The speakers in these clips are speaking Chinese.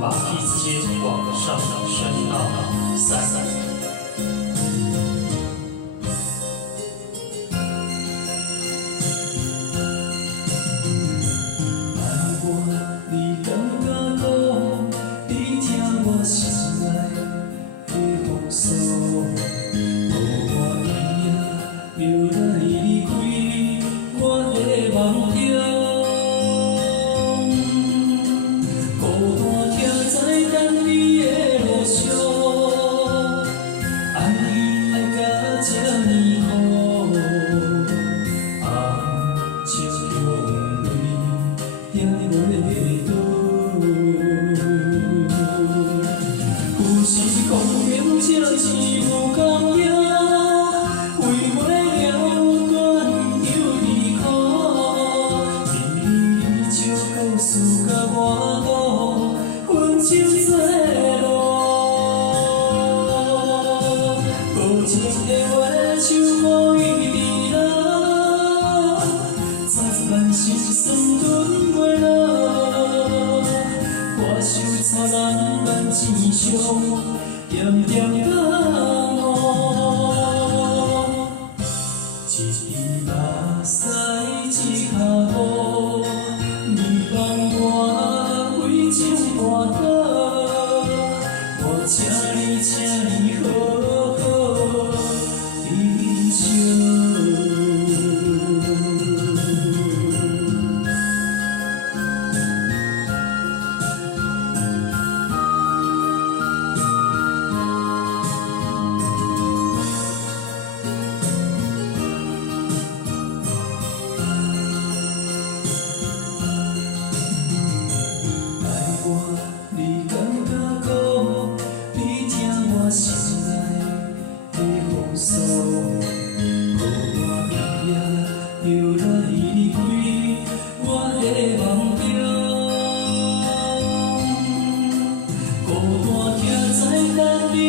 把梯子阶往上升到3。点点感悟，一目屎一脚步，你放我为情跋倒，我请你好好珍惜。点点感悟，一目屎一脚步，你放我为情跋倒，我请你好好珍惜。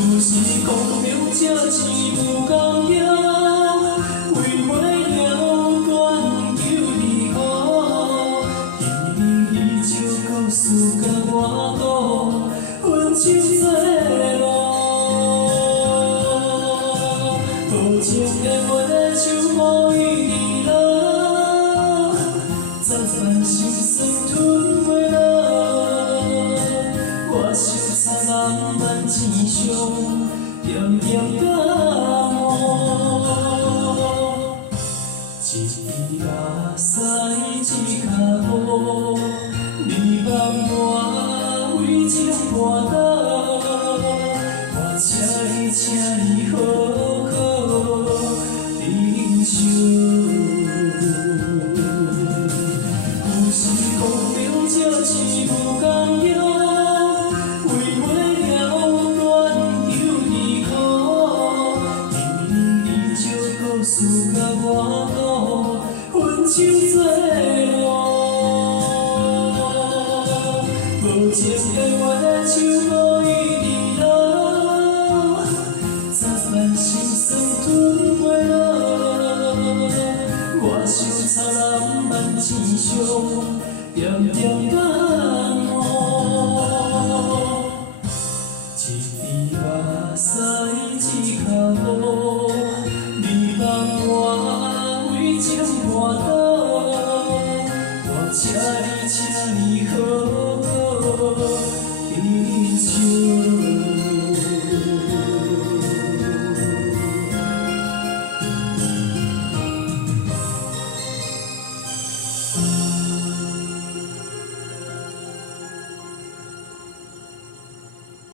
有时光流这一幕光阳。事甲我度，分手做路，无情的我手无伊伫落，10万心酸吞袂落，我想擦人万千伤，点点感悟，一目屎一脚步。我为情跋倒，我请你